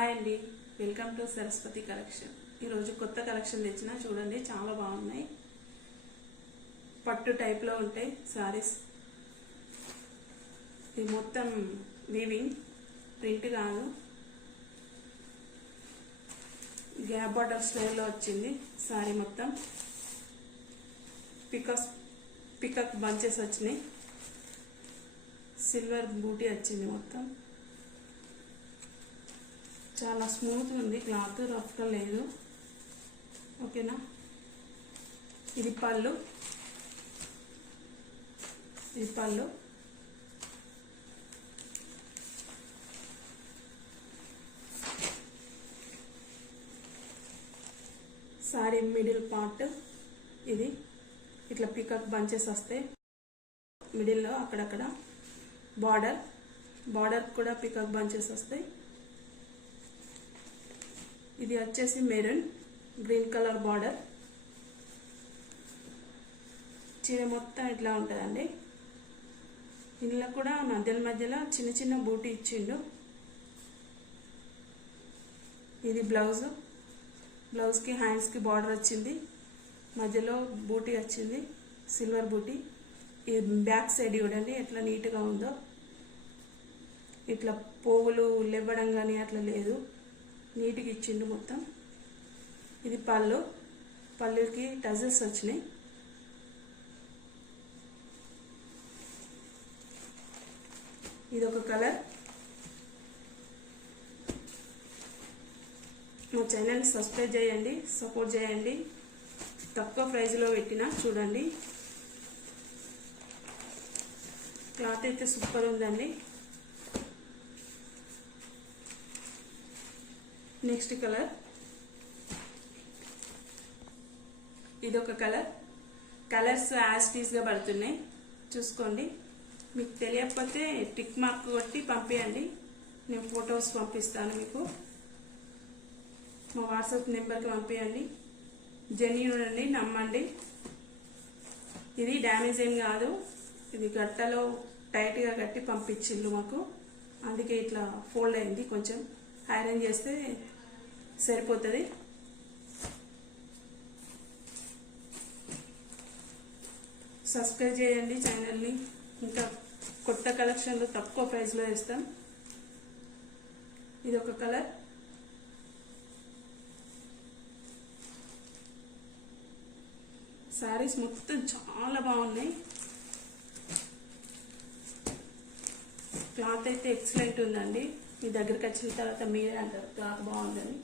Hi అండి, welcome to Saraswati collection. ఈరోజు కొత్త కలెక్షన్ తెచ్చిన చూడండి, చాలా బాగున్నాయి. పట్టు టైప్లో ఉంటాయి సారీస్. ఇది మొత్తం వీవింగ్, ప్రింట్ కాదు, గ్యాప్ బార్డర్ స్టైల్లో వచ్చింది సారీ మొత్తం. పికక్ బంచెస్ వచ్చినాయి, సిల్వర్ బూటీ వచ్చింది మొత్తం. చాలా స్మూత్ ఉంది క్లాత్, రఫ్గా లేదు. ఓకేనా. ఇది పళ్ళు, సారీ మిడిల్ పార్ట్. ఇది ఇట్లా పికక్ బంచెస్ వస్తాయి మిడిల్లో, అక్కడక్కడ బార్డర్ కూడా పికక్ బంచెస్ వస్తాయి. ఇది వచ్చేసి మెరూన్ గ్రీన్ కలర్ బార్డర్. చీర మొత్తం ఇట్లా ఉంటుందండి. ఇందులో కూడా మధ్యలో చిన్న చిన్న బూటీ ఇచ్చిండు. ఇది బ్లౌజ్కి హ్యాండ్స్కి బార్డర్ వచ్చింది, మధ్యలో బూటీ వచ్చింది, సిల్వర్ బూటీ. ఇది బ్యాక్ సైడ్ చూడండి ఎట్లా నీట్గా ఉందో. ఇట్లా పోగులు లేవ్వడం కానీ అట్లా లేదు, నీట్గా ఇచ్చిండు మొత్తం. ఇది పళ్ళుకి టజల్స్ వచ్చినాయి. ఇది ఒక కలర్. మా ఛానల్ని సబ్స్క్రైబ్ చేయండి, సపోర్ట్ చేయండి. తక్కువ ప్రైజ్లో పెట్టిన చూడండి. క్లాత్ అయితే సూపర్ ఉందండి. నెక్స్ట్ కలర్, ఇది ఒక కలర్స్ యాస్టీస్గా పడుతున్నాయి, చూసుకోండి. మీకు తెలియకపోతే టిక్ మార్క్ కొట్టి పంపించండి, నేను ఫొటోస్ పంపిస్తాను మీకు. మా వాట్సాప్ నెంబర్కి పంపించండి. జెన్యూన్ అండి, నమ్మండి. ఇది డ్యామేజ్ ఏం కాదు, ఇది గట్టలో టైట్గా కట్టి పంపించిండ్రు మాకు, అందుకే ఇట్లా ఫోల్డ్ అయింది. కొంచెం ఐరన్ చేస్తే సరిపోతుంది. సబ్స్క్రైబ్ చేయండి ఛానల్ని. ఇంకా కొత్త కలెక్షన్లు తక్కువ ప్రైస్లో వేస్తాం. ఇది ఒక కలర్. శారీస్ మొత్తం చాలా బాగున్నాయి. క్లాత్ అయితే ఎక్సలెంట్ ఉందండి. మీ దగ్గరికి వచ్చిన తర్వాత మీరే అంటారు క్లాత్ బాగుందని.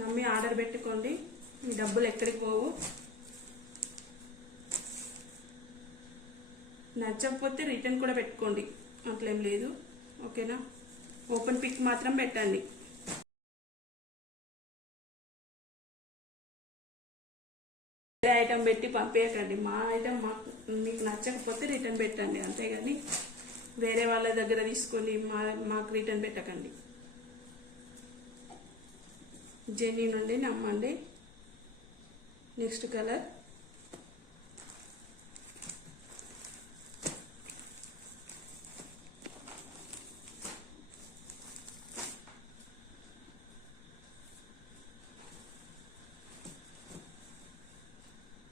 నమ్మి ఆర్డర్ పెట్టుకోండి, మీ డబ్బులు ఎక్కడికి పోవు. నచ్చకపోతే రిటర్న్ కూడా పెట్టుకోండి, అట్లేం లేదు. ఓకేనా. ఓపెన్ పిక్ మాత్రం పెట్టండి. వేరే ఐటమ్ పెట్టి పంపేయకండి. మా ఐటమ్ మీకు నచ్చకపోతే రిటర్న్ పెట్టండి, అంతేగాని వేరే వాళ్ళ దగ్గర తీసుకొని మాకు రిటర్న్ పెట్టకండి. జెన్యూన్ అండి, నమ్మండి. నెక్స్ట్ కలర్,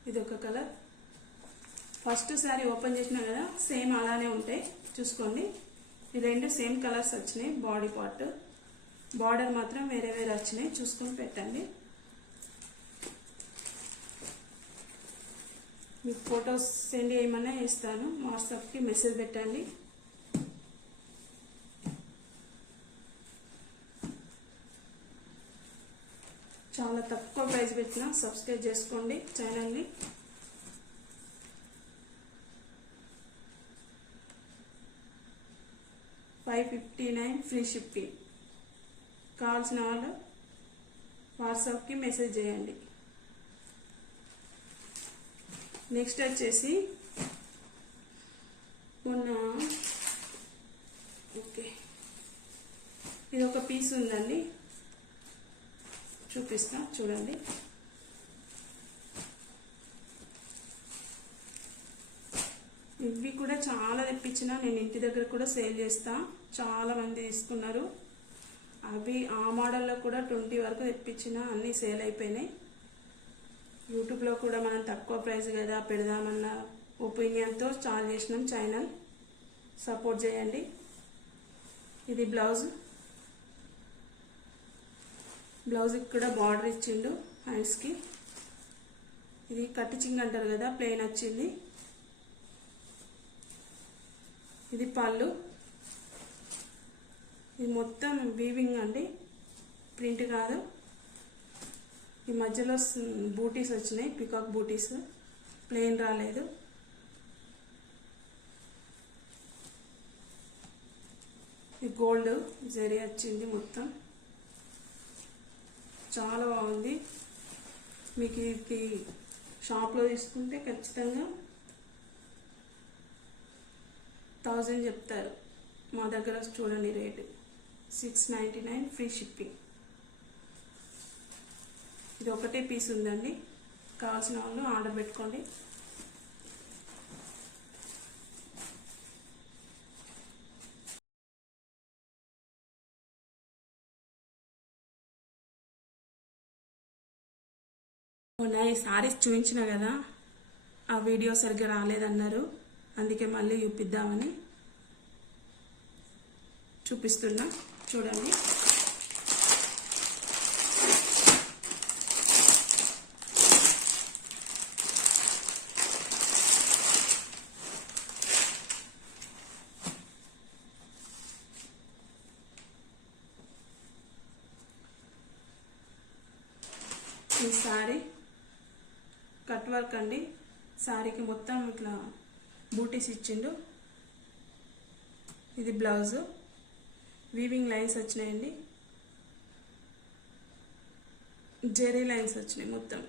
ఇది ఒక కలర్. ఫస్ట్ సారీ ఓపెన్ చేసినా కదా, సేమ్ అలానే ఉంటాయి, చూసుకోండి. ఈ రెండు సేమ్ కలర్స్ వచ్చినాయి. బాడీ పార్ట్, బార్డర్ మాత్రం వేరే వేరే వచ్చినాయి, చూసుకొని పెట్టండి. మీకు ఫొటోస్ సెండ్ చేయమన్నా ఇస్తాను, వాట్సాప్కి మెసేజ్ పెట్టండి. చాలా తక్కువ ప్రైస్ పెట్టిన, సబ్స్క్రైబ్ చేసుకోండి ఛానల్ని. $559 ఫ్రీ షిప్పింగ్. కావాల్సిన వాళ్ళు వాట్సాప్కి మెసేజ్ చేయండి. నెక్స్ట్ వచ్చేసి ఓకే, ఇది ఒక పీస్ ఉందండి, చూపిస్తా చూడండి. ఇవి కూడా చాలా తెప్పించిన, నేను ఇంటి దగ్గర కూడా సేల్ చేస్తా, చాలా మంది తీసుకున్నారు. అవి ఆ మోడల్లో కూడా 20 వరకు తెప్పించిన అన్నీ సేల్ అయిపోయినాయి. యూట్యూబ్లో కూడా మనం తక్కువ ప్రైస్ కదా పెడదామన్న ఒపీనియన్తో స్టార్ట్ చేసినాం ఛానల్. సపోర్ట్ చేయండి. ఇది బ్లౌజ్కి కూడా బార్డర్ ఇచ్చిండు హ్యాండ్స్కి. ఇది కట్టిచింగ్ అంటారు కదా, ప్లెయిన్ వచ్చింది. ఇది పళ్ళు. ఇది మొత్తం వీవింగ్ అండి, ప్రింట్ కాదు. ఈ మధ్యలో బూటీస్ వచ్చినాయి, పికాక్ బూటీస్, ప్లెయిన్ రాలేదు. ఇది గోల్డ్ జరీ వచ్చింది మొత్తం, చాలా బాగుంది. మీకు ఇది షాప్లో తీసుకుంటే ఖచ్చితంగా 1000 చెప్తారు. మా దగ్గర చూడండి రేటు 699 ఫ్రీ షిప్పింగ్. ఇది ఒకటే పీస్ ఉందండి, కావాల్సిన వాళ్ళు ఆర్డర్ పెట్టుకోండి. మొన్న ఈ సారీస్ చూపించిన కదా, ఆ వీడియో సరిగ్గా రాలేదన్నారు, అందుకే మళ్ళీ చూపిద్దామని చూపిస్తున్నా. చూడండి, ఈ సారీ కట్ వర్క్ అండి. సారీకి మొత్తం ఇట్లా బూటీస్ ఇచ్చిండు. ఇది బ్లౌజ్, వీవింగ్ లైన్స్ వచ్చినాయండి, జెరీ లైన్స్ వచ్చినాయి, మొత్తం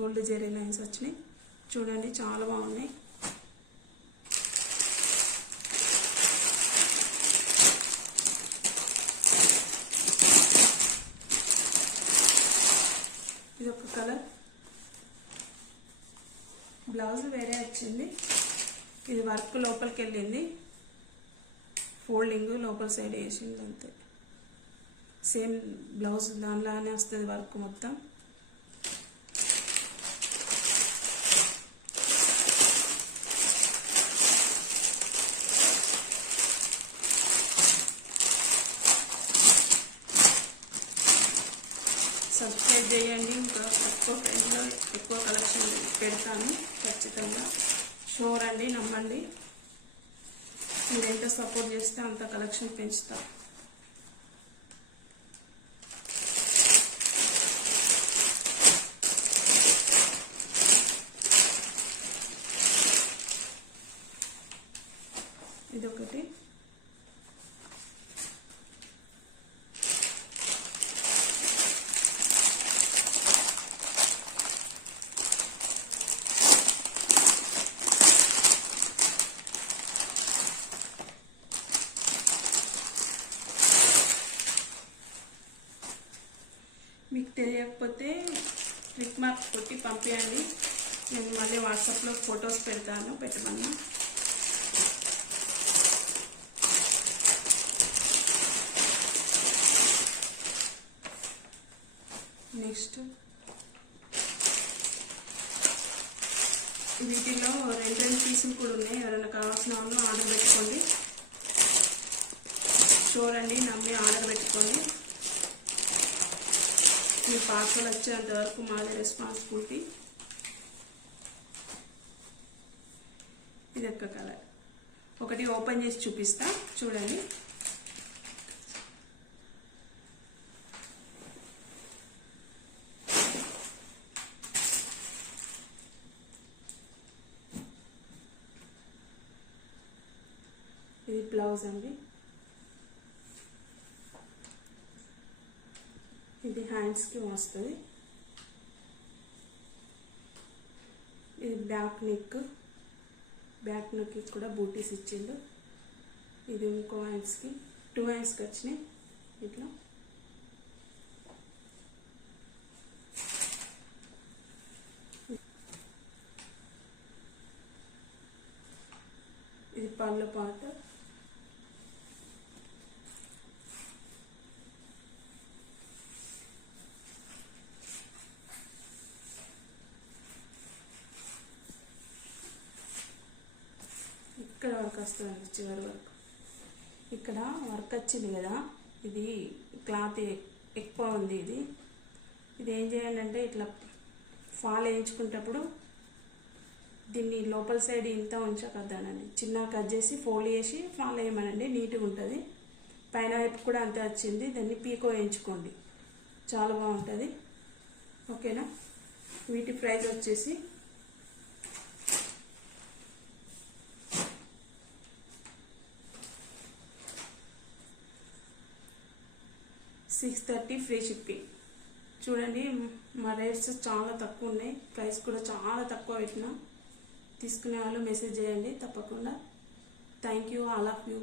గోల్డ్ జెరీ లైన్స్ వచ్చినాయి. చూడండి, చాలా బాగున్నాయి. ఇది ఒక కలర్. బ్లౌజ్ వేరే వచ్చింది. ఇది వర్క్ లోపలికి వెళ్ళింది, ఫోల్డింగ్ లోపల సైడ్ వేసింది అంతే. సేమ్ బ్లౌజ్ దానిలానే వస్తుంది వర్క్ మొత్తం. సబ్స్క్రైబ్ చేయండి. ఇంకా తక్కువ ప్రైస్లో ఎక్కువ కలెక్షన్ పెడతాను ఖచ్చితంగా. షోర్ అండి, నమ్మండి. మీరు ఎంత సపోర్ట్ చేస్తే అంత కలెక్షన్ పెంచుతా. ఇదొకటి. మీకు తెలియకపోతే క్లిక్ మార్క్ కొట్టి పంపించండి, నేను మళ్ళీ వాట్సాప్లో ఫొటోస్ పెడతాను, పెట్టమన్నా. నెక్స్ట్ వీటిలో 2 పీసులు కూడా ఉన్నాయి. ఎవరైనా కావాల్సిన వాళ్ళు ఆర్డర్ పెట్టుకోండి. చూడండి, నమ్మి ఆర్డర్ పెట్టుకోండి. మీ పార్సల్ వచ్చేంత వరకు మాది రెస్పాన్సిబిలిటీ. ఇది ఒక్క కలర్. ఒకటి ఓపెన్ చేసి చూపిస్తా, చూడండి. ఇది బ్లౌజ్ అండి. ఇది హ్యాండ్స్కి వస్తుంది. ఇది బ్యాక్ నెక్ కూడా బూటీస్ ఇచ్చిండు. ఇది ఇంకో హ్యాండ్స్కి 2 హ్యాండ్స్కి వచ్చినాయి ఇట్లా. ఇది పళ్ళు పాట. వస్తుంది చివరి వరకు. ఇక్కడ వర్క్ వచ్చింది కదా, ఇది క్లాత్ ఎక్కువ ఉంది. ఇది ఏం చేయాలంటే ఇట్లా ఫాల్ వేయించుకునేటప్పుడు దీన్ని లోపల సైడ్ ఇంత ఉంచకద్దానండి, చిన్న కట్ చేసి ఫోల్డ్ చేసి ఫాల్ వేయమనండి, నీట్గా ఉంటుంది. పైన వైపు కూడా అంతే వచ్చింది, దాన్ని పీకో వేయించుకోండి, చాలా బాగుంటుంది. ఓకేనా. వీటి ప్రైస్ వచ్చేసి $630 ఫ్రీ షిప్పింగ్. చూడండి మా రేట్స్ చాలా తక్కువ ఉన్నాయి, ప్రైస్ కూడా చాలా తక్కువ పెట్టినా. తీసుకునే వాళ్ళు మెసేజ్ చేయండి తప్పకుండా. Thank you all of you.